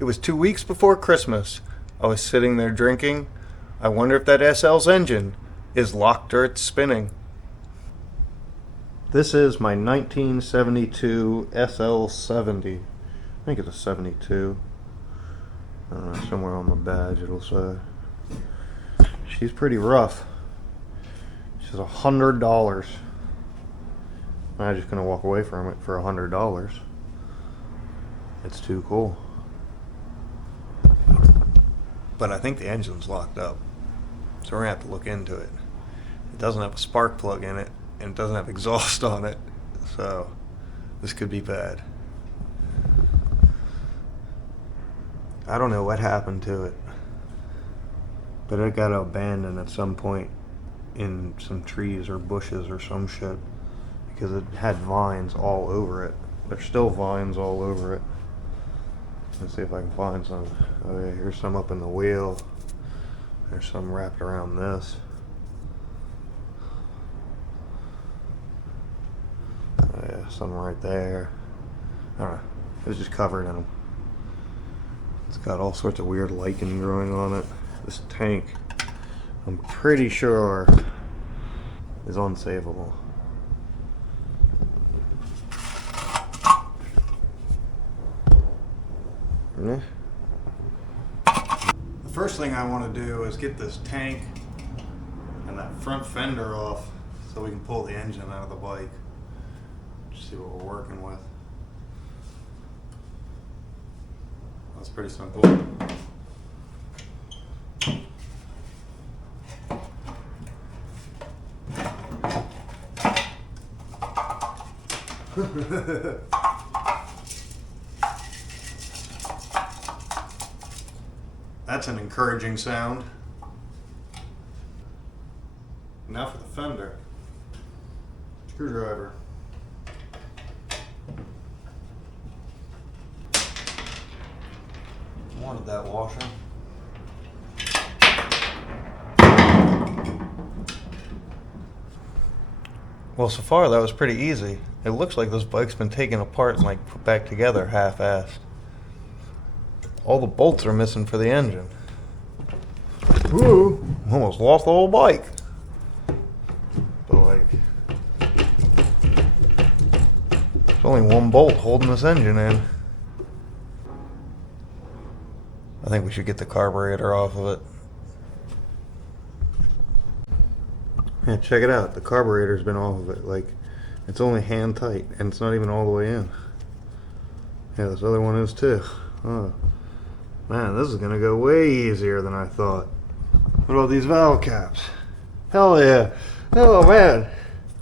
It was 2 weeks before Christmas. I was sitting there drinking. I wonder if that SL's engine is locked or it's spinning. This is my 1972 SL70. I think it's a 72. I don't know, somewhere on the badge it'll say. She's pretty rough. She's $100. I'm just gonna walk away from it for $100. It's too cool. But I think the engine's locked up, so we're gonna have to look into it. It doesn't have a spark plug in it, and it doesn't have exhaust on it, so this could be bad. I don't know what happened to it, but it got abandoned at some point in some trees or bushes or some shit, because it had vines all over it. There's still vines all over it. Let's see if I can find some. Oh yeah, here's some up in the wheel. There's some wrapped around this. Oh yeah, some right there. I don't know. It was just covered in them. It's got all sorts of weird lichen growing on it. This tank, I'm pretty sure, is unsavable. The first thing I want to do is get this tank and that front fender off so we can pull the engine out of the bike. Just see what we're working with. That's pretty simple. That's an encouraging sound. Now for the fender. Screwdriver. Wanted that washer. Well, so far that was pretty easy. It looks like this bike's been taken apart and like put back together half-assed. All the bolts are missing for the engine. Ooh, almost lost the whole bike. But like, there's only one bolt holding this engine in. I think we should get the carburetor off of it. Yeah, check it out. The carburetor's been off of it. Like, it's only hand tight, and it's not even all the way in. Yeah, this other one is too. Oh. Man, this is gonna go way easier than I thought. What about these valve caps? Hell yeah. Oh man.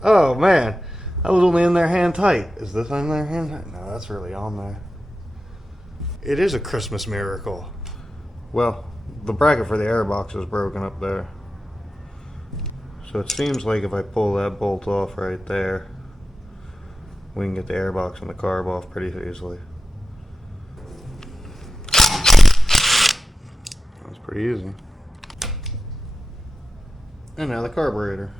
Oh man. I was only in there hand tight. Is this in there hand tight? No, that's really on there. It is a Christmas miracle. Well, the bracket for the airbox is broken up there. So it seems like if I pull that bolt off right there, we can get the airbox and the carb off pretty easily. Pretty easy. And now the carburetor.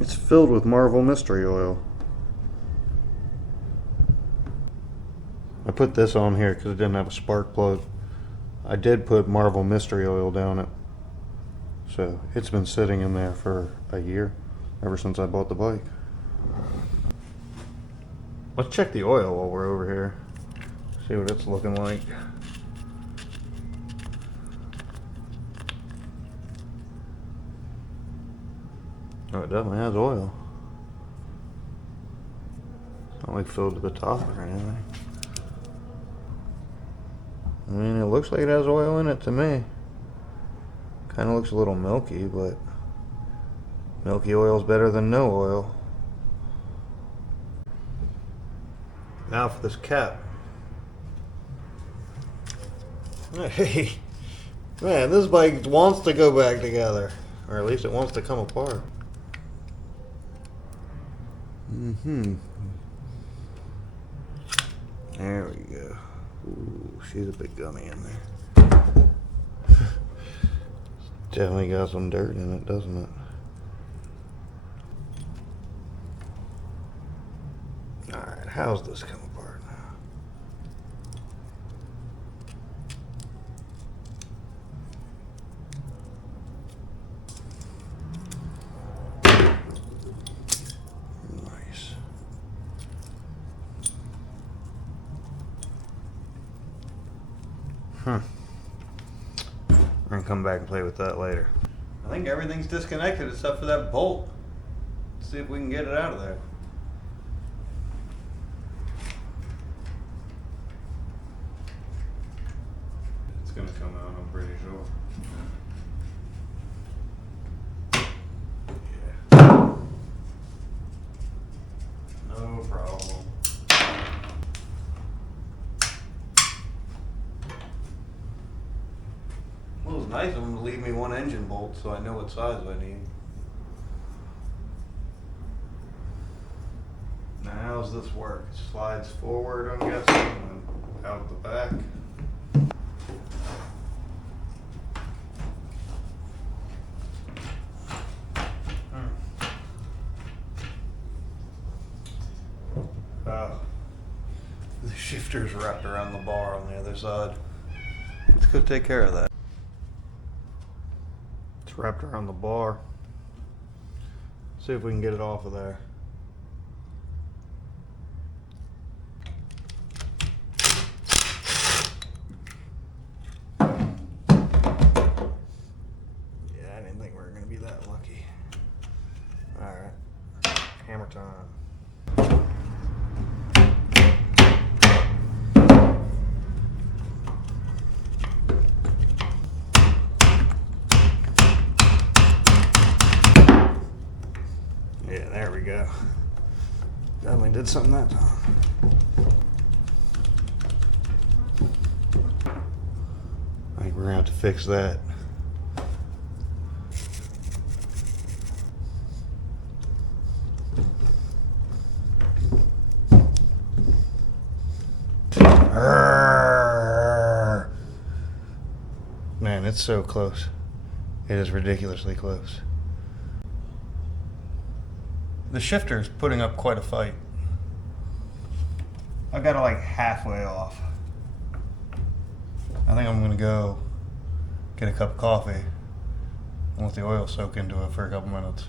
It's filled with Marvel Mystery Oil. put this on here because it didn't have a spark plug. I did put Marvel Mystery Oil down it. So it's been sitting in there for a year, ever since I bought the bike. Let's check the oil while we're over here. See what it's looking like. Oh, it definitely has oil. It's not like filled to the top or anything. I mean, it looks like it has oil in it to me. Kind of looks a little milky, but milky oil is better than no oil. Now for this cap. Hey, man, this bike wants to go back together, or at least it wants to come apart. There we go. Ooh, she's a big gummy in there. Definitely got some dirt in it, doesn't it? Alright, how's this come apart now? Nice. We're gonna come back and play with that later. I think everything's disconnected except for that bolt. Let's see if we can get it out of there. It's gonna come out, I'm pretty sure. Yeah. No problem. Well, it was nice of them to leave me one engine bolt so I know what size I need. Now, how's this work? It slides forward, I'm guessing, and out the back. The shifter's wrapped around the bar on the other side. Let's go take care of that. It's wrapped around the bar. See if we can get it off of there. Yeah, I didn't think we were going to be that lucky. Alright, hammer time. Yeah, there we go. Definitely did something that time. I think we're gonna have to fix that. Man, it's so close. It is ridiculously close. The shifter is putting up quite a fight. I got it like halfway off. I think I'm gonna go get a cup of coffee and let the oil soak into it for a couple minutes.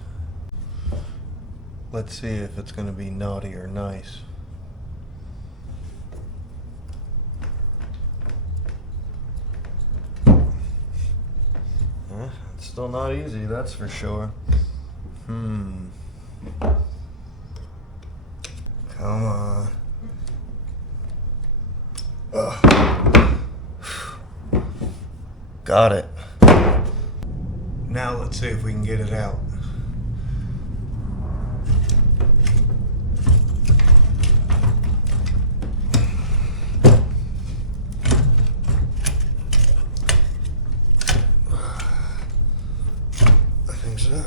Let's see if it's gonna be naughty or nice. It's still not easy, that's for sure. Come on. Ugh. Got it. Now let's see if we can get it out. I think so.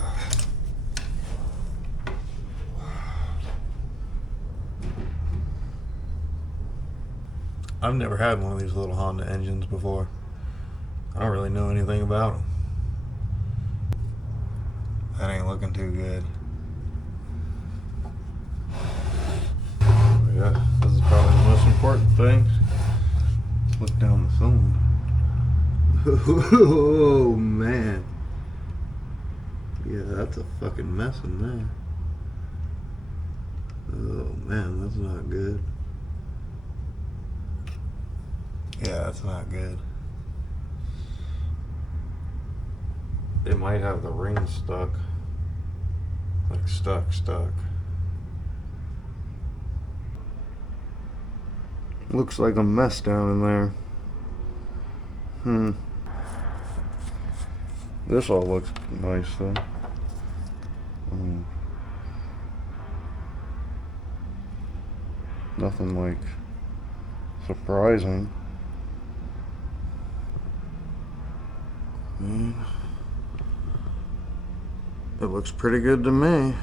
I've never had one of these little Honda engines before. I don't really know anything about them. That ain't looking too good. Yeah, this is probably the most important thing. look down the cylinder. Oh man. Yeah, that's a fucking mess in there. Oh man, that's not good. Yeah, that's not good. It might have the ring stuck. Like stuck. Looks like a mess down in there. This all looks nice though. Nothing like surprising. It looks pretty good to me.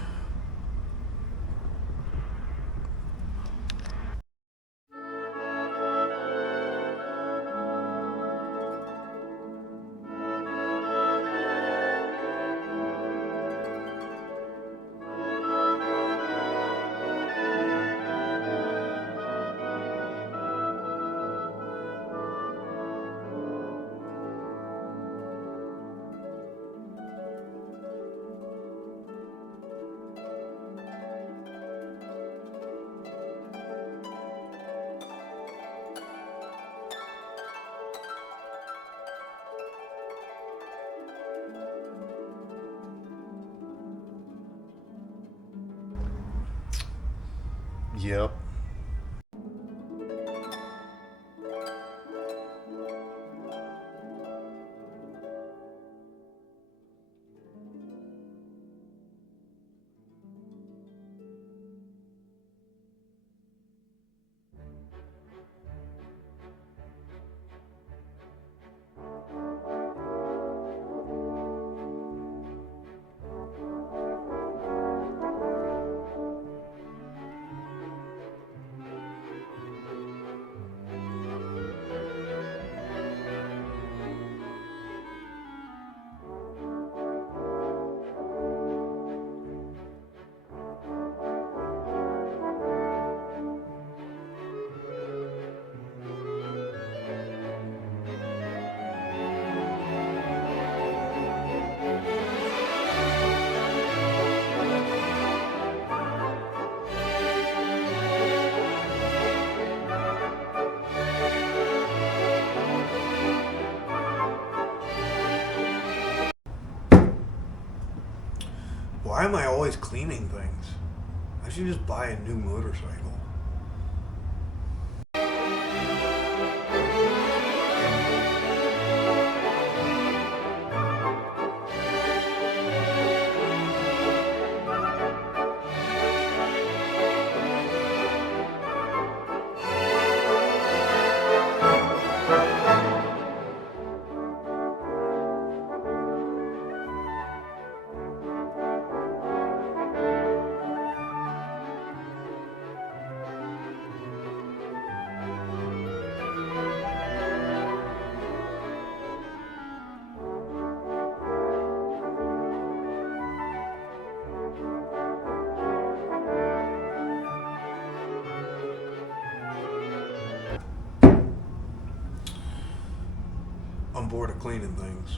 Yep. Why am I always cleaning things? I should just buy a new motorcycle. I'm bored of cleaning things.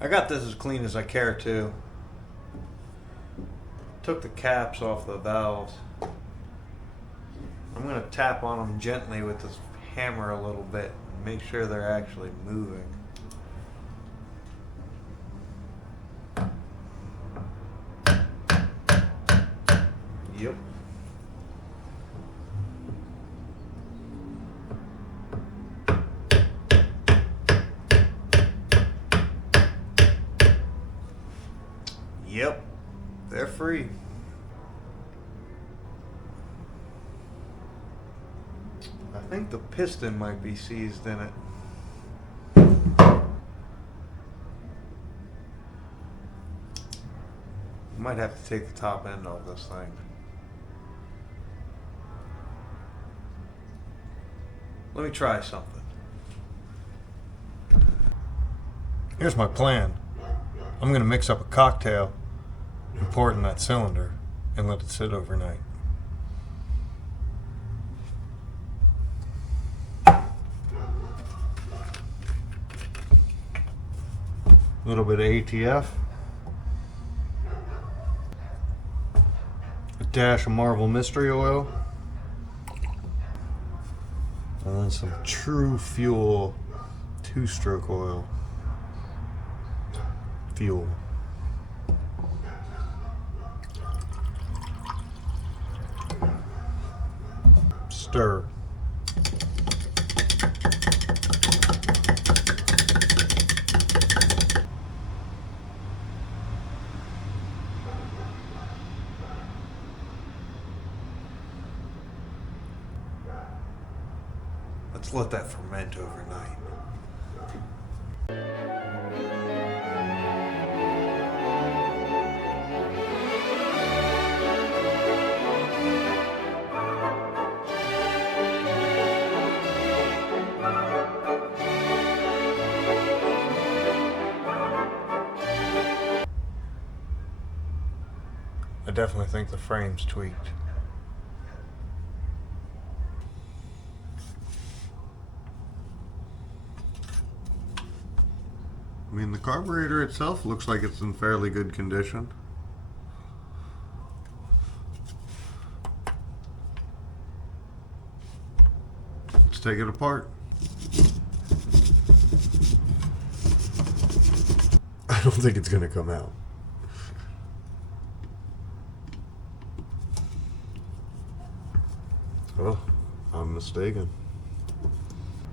I got this as clean as I care to. Took the caps off the valves. I'm going to tap on them gently with this hammer a little bit and make sure they're actually moving. Yep. Yep, they're free. I think the piston might be seized in it. Might have to take the top end off this thing. Let me try something. Here's my plan. I'm going to mix up a cocktail and pour it in that cylinder and let it sit overnight. A little bit of ATF. A dash of Marvel Mystery Oil. And then some True Fuel 2-stroke oil. Fuel. Stir. Let's let that ferment overnight. I definitely think the frame's tweaked. I mean, the carburetor itself looks like it's in fairly good condition. Let's take it apart. I don't think it's gonna come out. Oh, I'm mistaken.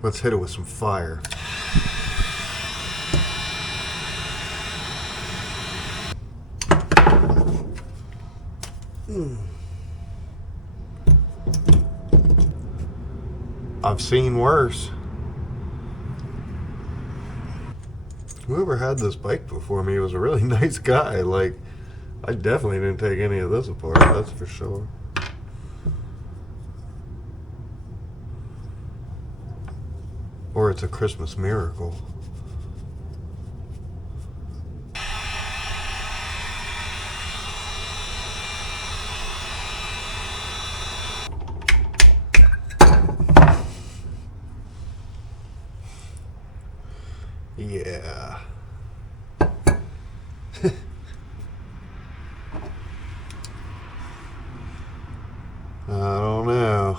Let's hit it with some fire. I've seen worse. Whoever had this bike before me was a really nice guy. Like, I definitely didn't take any of this apart, that's for sure. Or it's a Christmas miracle. Yeah. I don't know.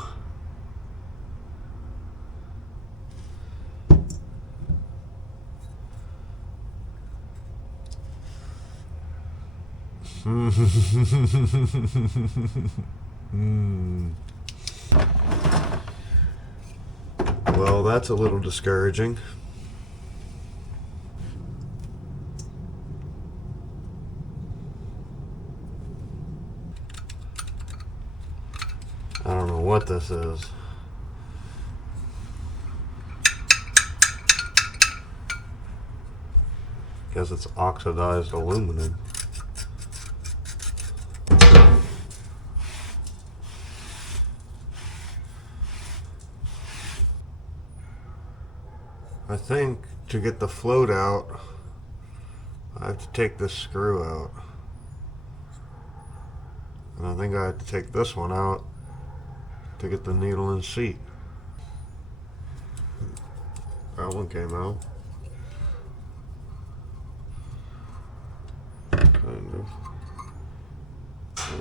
Well, that's a little discouraging. I don't know what this is. Guess it's oxidized aluminum. I think to get the float out, I have to take this screw out. And I think I have to take this one out to get the needle and seat. That one came out. Kind of. Nice.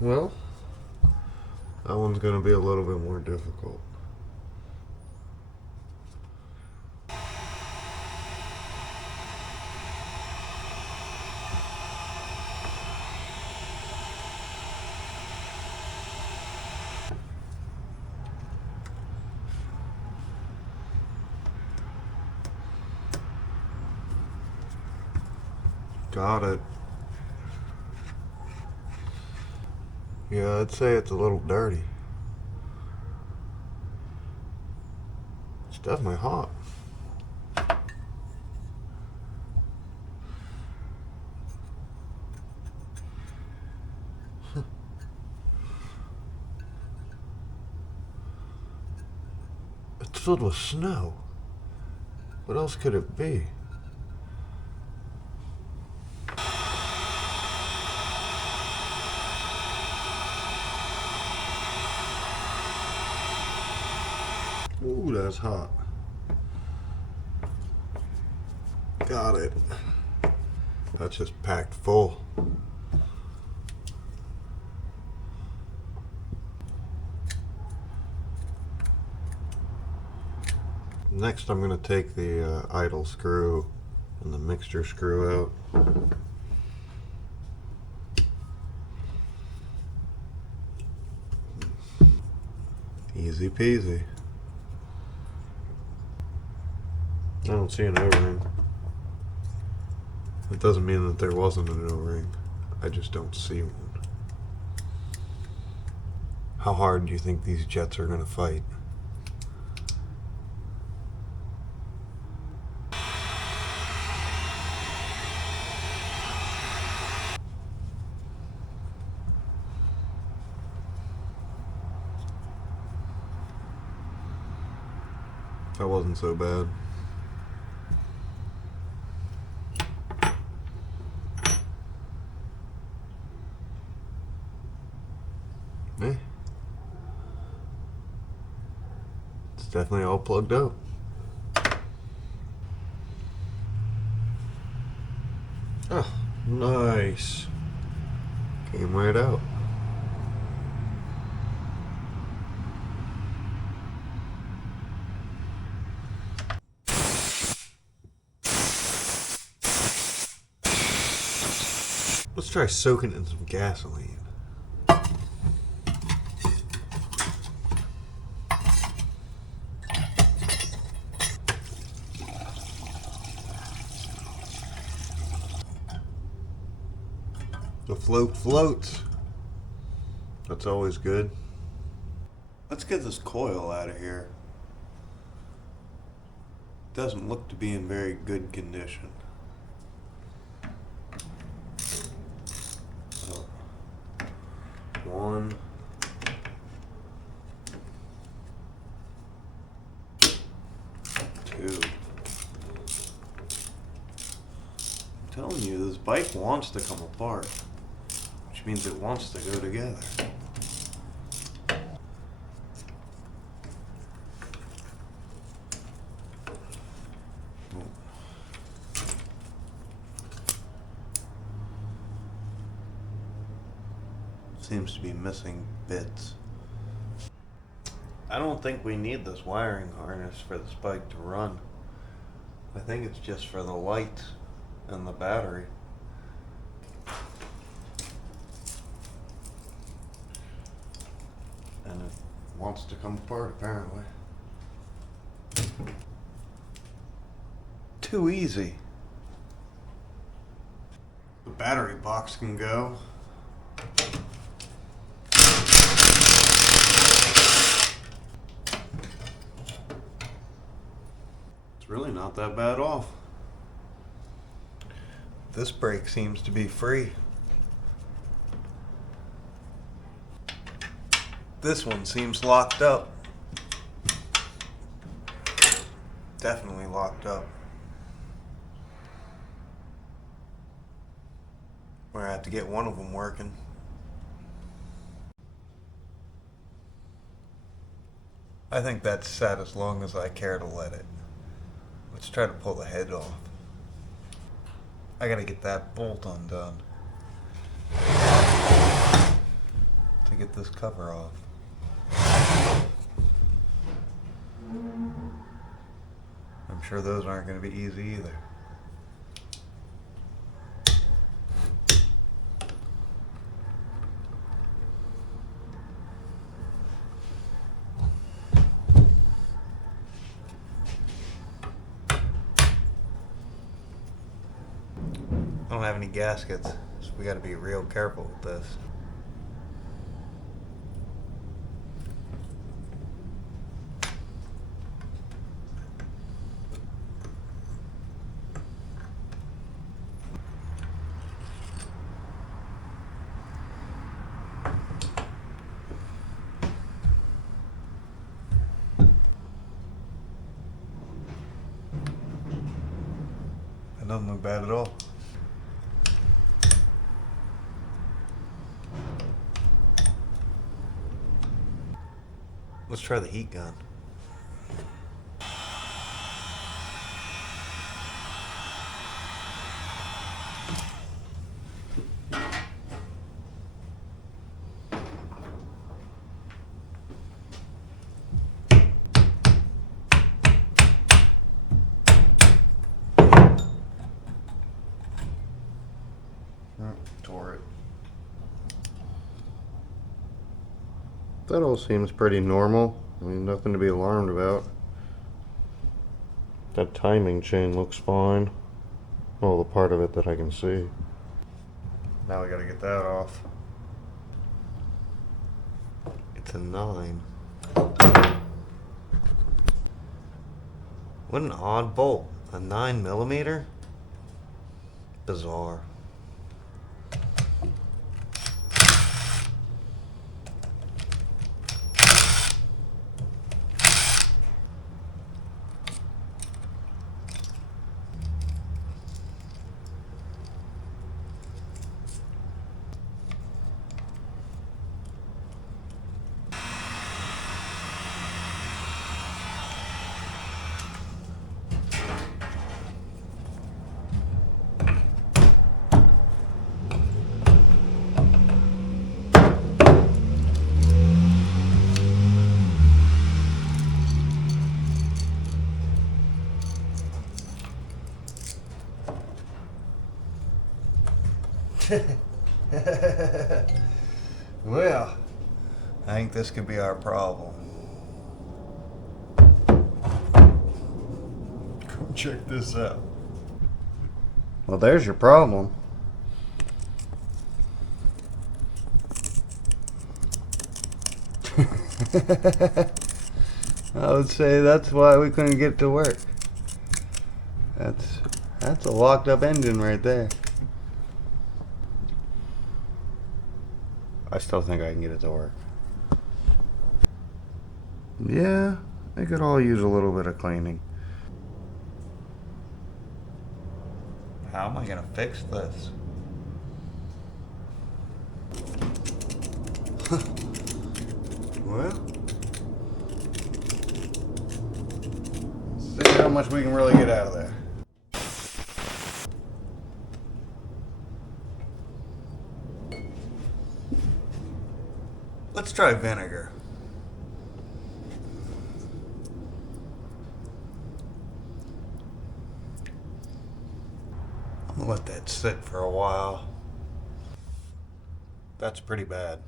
Well, that one's going to be a little bit more difficult. Got it. Yeah, I'd say it's a little dirty. It's definitely hot. It's filled with snow. What else could it be? is hot. Got it. That's just packed full. Next I'm going to take the idle screw and the mixture screw out. Easy peasy. I don't see an O-ring. It doesn't mean that there wasn't an O-ring. I just don't see one. How hard do you think these jets are going to fight? That wasn't so bad. Eh. It's definitely all plugged up. Oh, nice. Came right out. Let's try soaking it in some gasoline. The float floats. That's always good. Let's get this coil out of here. Doesn't look to be in very good condition. One. Two. I'm telling you, this bike wants to come apart, which means it wants to go together. Seems to be missing bits. I don't think we need this wiring harness for this bike to run. I think it's just for the light and the battery. And it wants to come apart apparently. Too easy. The battery box can go. Really not that bad off. This brake seems to be free. This one seems locked up. Definitely locked up. We're gonna have to get one of them working. I think that's set as long as I care to let it. Let's try to pull the head off. I gotta get that bolt undone to get this cover off. I'm sure those aren't gonna be easy either. I don't have any gaskets, so we got to be real careful with this. That doesn't look bad at all. Let's try the heat gun. That all seems pretty normal. I mean, nothing to be alarmed about. That timing chain looks fine. Well, the part of it that I can see. Now we gotta get that off. It's a 9. What an odd bolt. A 9mm? Bizarre. Well, I think this could be our problem. Come check this out. Well, there's your problem. I would say that's why we couldn't get to work. That's a locked up engine right there. I still think I can get it to work. Yeah, it could all use a little bit of cleaning. How am I gonna fix this? Well, let's see how much we can really get out of there. Let's try vinegar. I'm gonna let that sit for a while. That's pretty bad.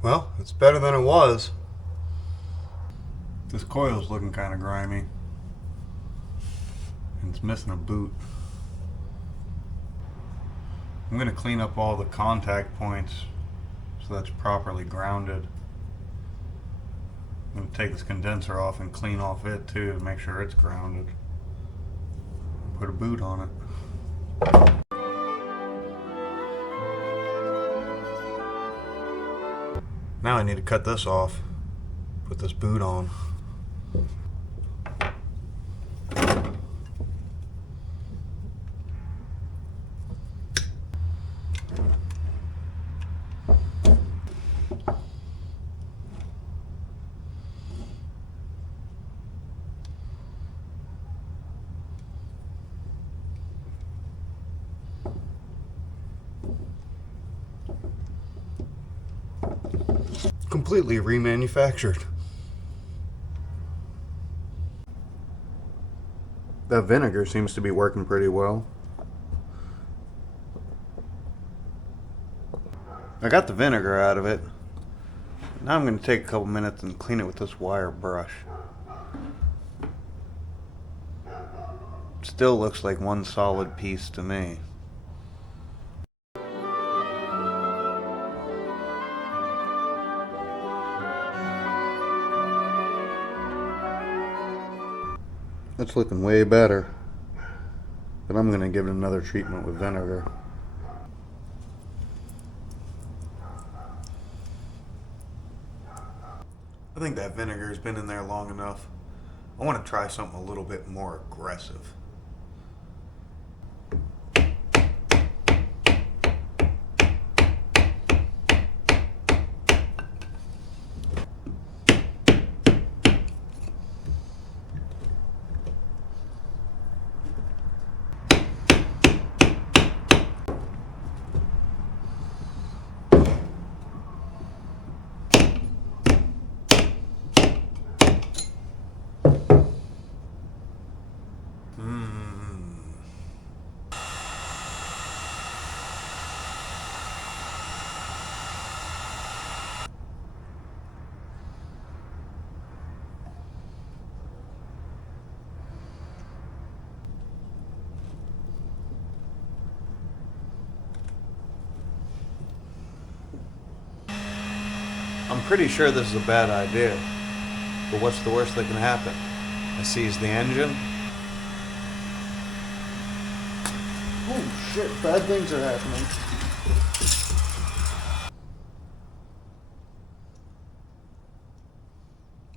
Well, it's better than it was. This coil's looking kind of grimy. And it's missing a boot. I'm going to clean up all the contact points so that's properly grounded. I'm going to take this condenser off and clean off it too to make sure it's grounded. Put a boot on it. Now I need to cut this off, put this boot on. Completely remanufactured. That vinegar seems to be working pretty well. I got the vinegar out of it. Now I'm going to take a couple minutes and clean it with this wire brush. Still looks like one solid piece to me. That's looking way better, but I'm going to give it another treatment with vinegar. I think that vinegar's been in there long enough. I want to try something a little bit more aggressive. Pretty sure this is a bad idea, but what's the worst that can happen? I seize the engine. Oh shit, bad things are happening.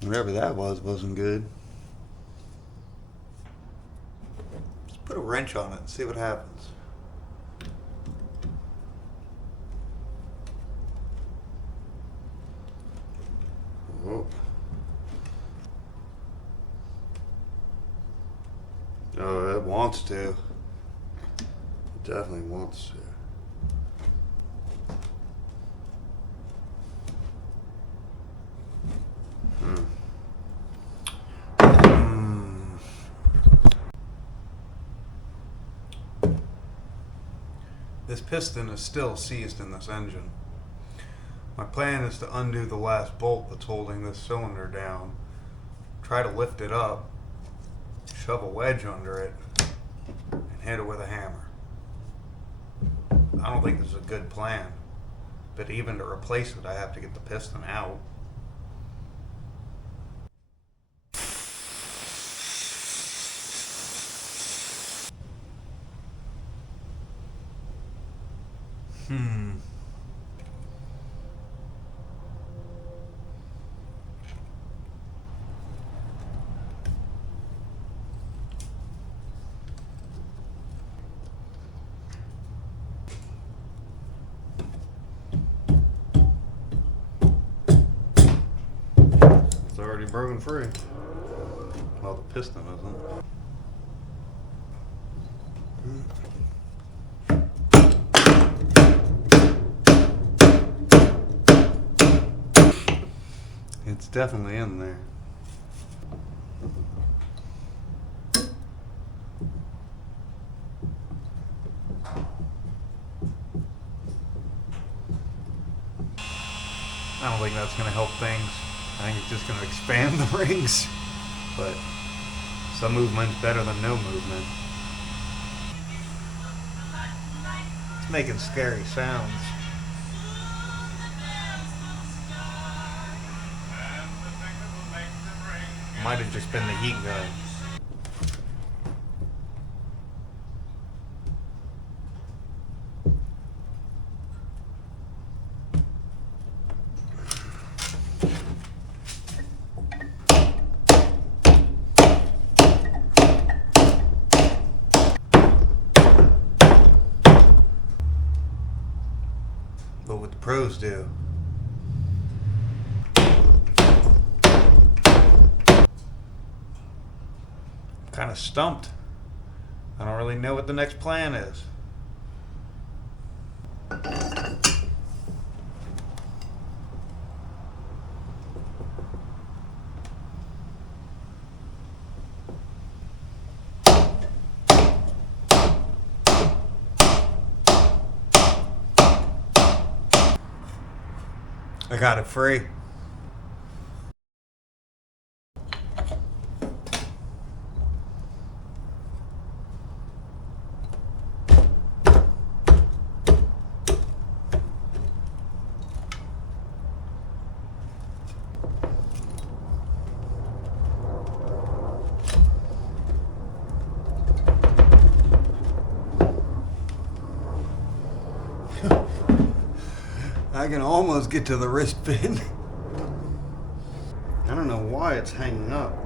Whatever that was wasn't good. Let's put a wrench on it and see what happens. Oh. Oh, it wants to. It definitely wants to. This piston is still seized in this engine. My plan is to undo the last bolt that's holding this cylinder down, try to lift it up, shove a wedge under it, and hit it with a hammer. I don't think this is a good plan, but even to replace it, I have to get the piston out. It's already broken free. Well, the piston isn't. It's definitely in there. I don't think that's going to help things. I think it's just going to expand the rings. But some movement's better than no movement. It's making scary sounds. Might have just been the heat gun. But what the pros do. Kind of stumped. I don't really know what the next plan is. I got it free. I can almost get to the wrist pin. I don't know why it's hanging up.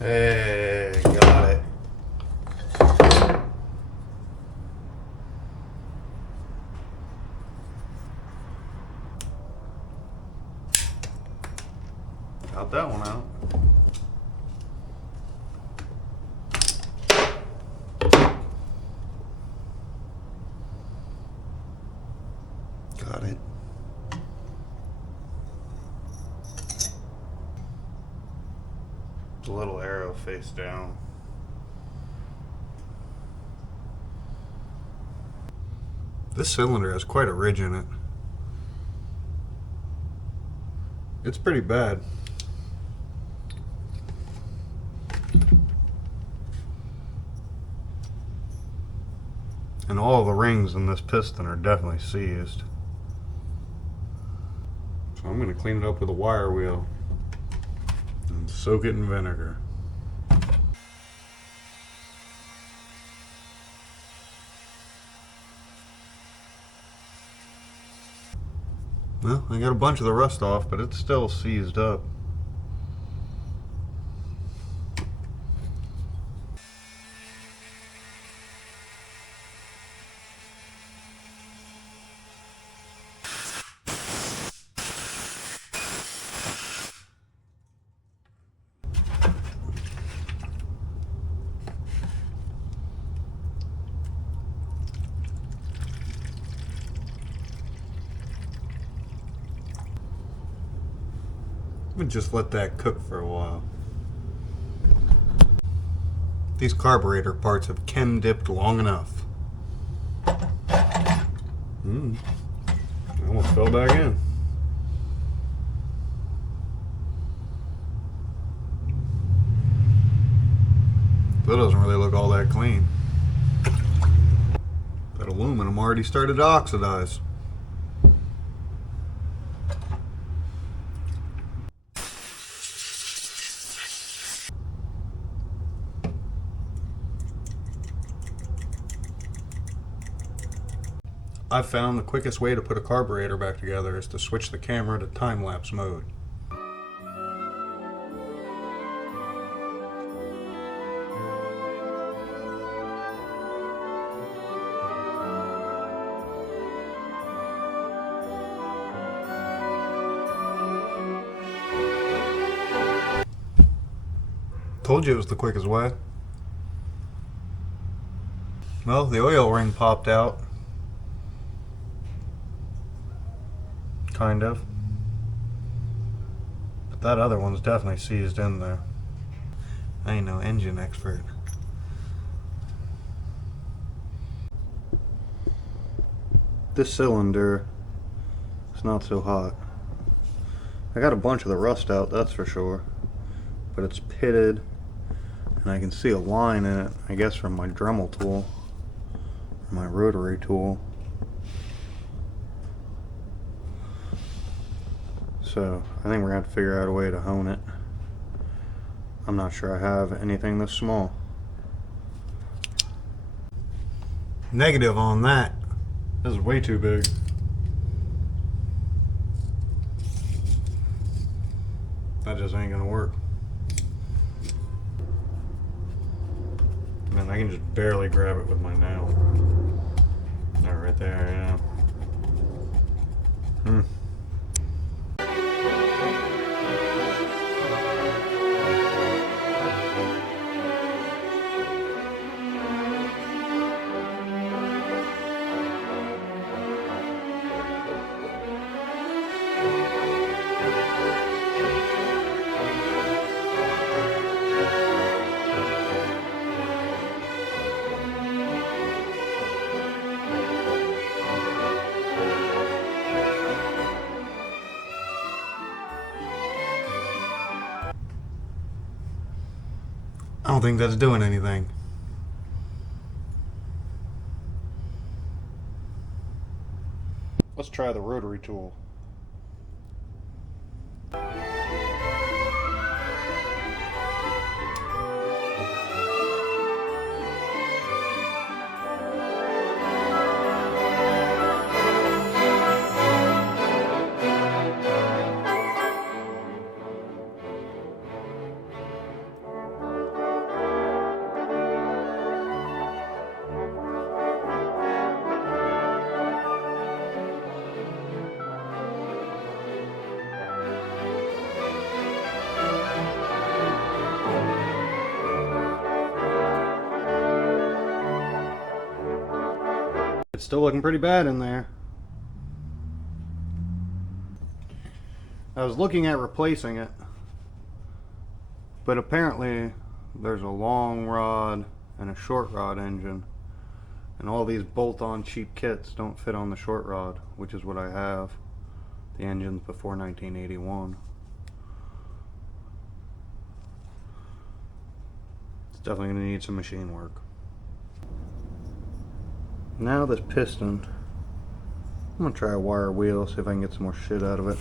Hey, got it. Got that one out. Got it. A little arrow face down. This cylinder has quite a ridge in it. It's pretty bad. And all the rings in this piston are definitely seized. So I'm going to clean it up with a wire wheel and soak it in vinegar. Well, I got a bunch of the rust off, but it's still seized up. Just let that cook for a while. These carburetor parts have chem dipped long enough. I almost fell back in. That doesn't really look all that clean. That aluminum already started to oxidize. I've found the quickest way to put a carburetor back together is to switch the camera to time-lapse mode. Told you it was the quickest way. Well, the oil ring popped out. Kind of. But that other one's definitely seized in there. I ain't no engine expert. This cylinder is not so hot. I got a bunch of the rust out, that's for sure. But it's pitted, and I can see a line in it, I guess from my Dremel tool, or my rotary tool. So I think we're going to have to figure out a way to hone it. I'm not sure I have anything this small. Negative on that. This is way too big. That just ain't going to work. Man, I can just barely grab it with my nail. Oh, right there, yeah. I don't think that's doing anything. Let's try the rotary tool. It's still looking pretty bad in there. I was looking at replacing it, but apparently there's a long rod and a short rod engine, And all these bolt-on cheap kits don't fit on the short rod, which is what I have. The engine's before 1981. It's definitely going to need some machine work. Now this piston, I'm going to try a wire wheel, see if I can get some more shit out of it.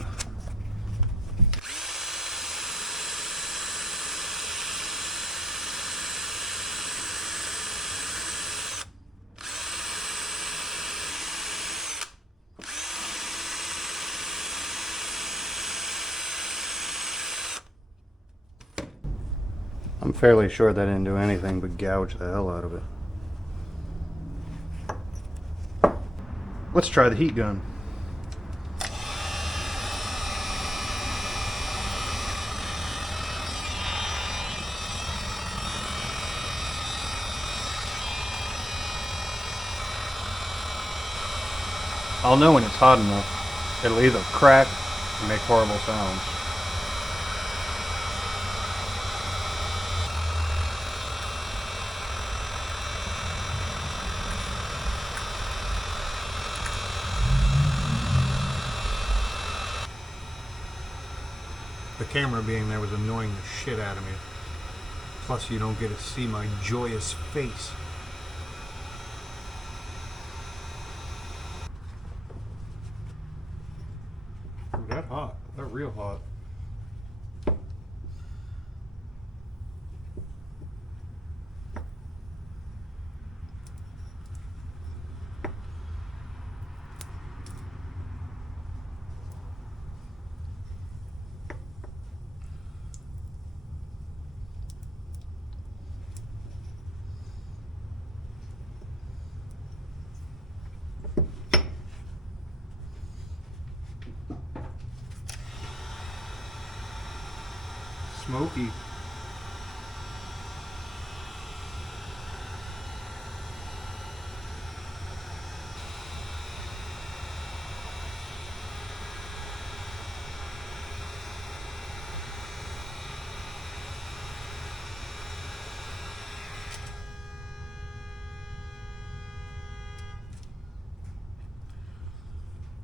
I'm fairly sure that didn't do anything but gouge the hell out of it. Let's try the heat gun. I'll know when it's hot enough. It'll either crack or make horrible sounds. The camera being there was annoying the shit out of me. Plus you don't get to see my joyous face. Ooh, that hot. That real hot. Smoky.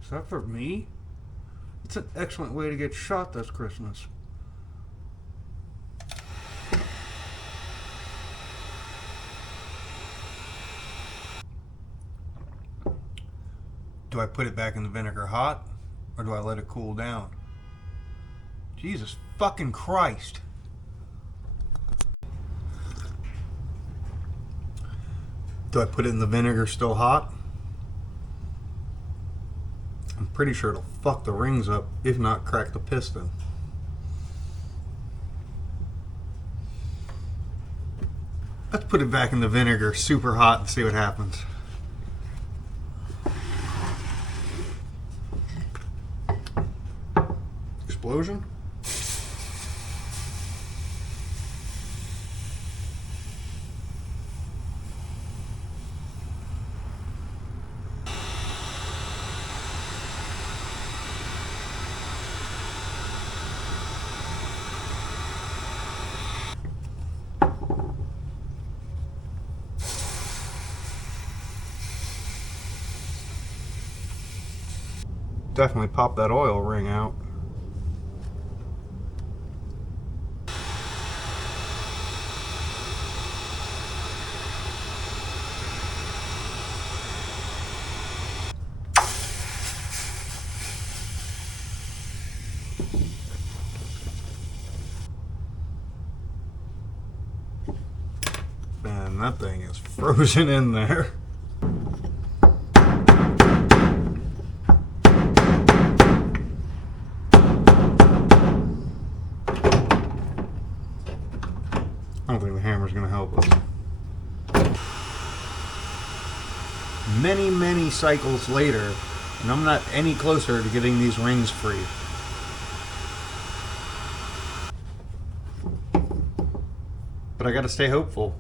Is that for me? It's an excellent way to get shot this Christmas. Do I put it back in the vinegar hot, or do I let it cool down? Jesus fucking Christ. Do I put it in the vinegar still hot? I'm pretty sure it'll fuck the rings up, if not crack the piston. Let's put it back in the vinegar super hot and see what happens. Explosion? Definitely pop that oil ring out. Man, that thing is frozen in there. I don't think the hammer's going to help us. Many, many cycles later, and I'm not any closer to getting these rings free. But I got to stay hopeful.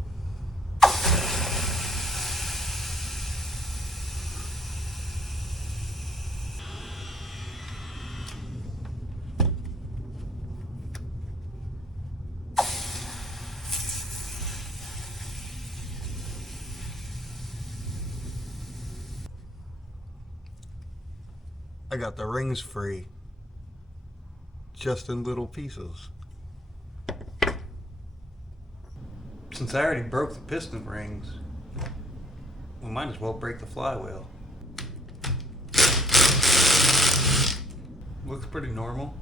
I got the rings free. Just in little pieces. Since I already broke the piston rings, we might as well break the flywheel. Looks pretty normal.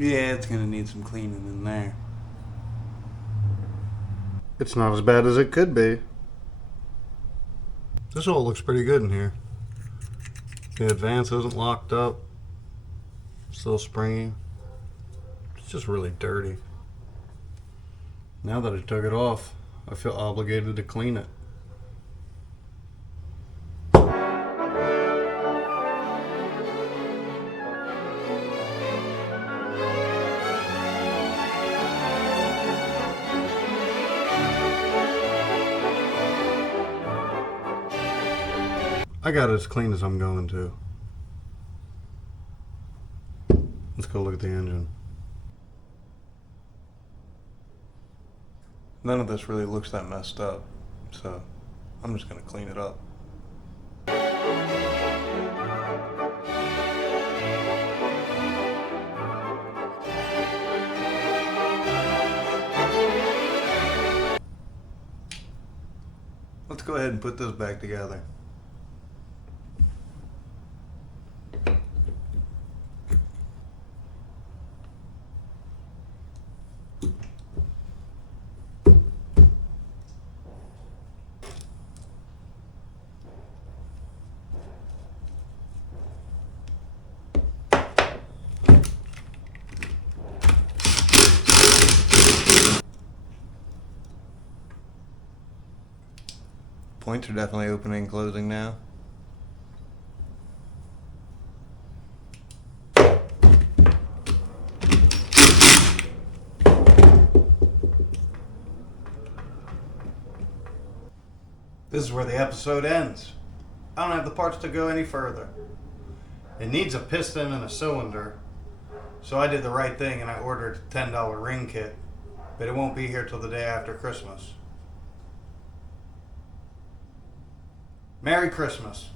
Yeah, it's gonna need some cleaning in there. It's not as bad as it could be. This all looks pretty good in here. The advance isn't locked up. Still springy. It's just really dirty. Now that I took it off, I feel obligated to clean it. I got it as clean as I'm going to. Let's go look at the engine. None of this really looks that messed up, so I'm just gonna clean it up. Let's go ahead and put this back together. Points are definitely opening and closing now. This is where the episode ends. I don't have the parts to go any further. It needs a piston and a cylinder, so I did the right thing and I ordered a $10 ring kit, but it won't be here till the day after Christmas. Merry Christmas.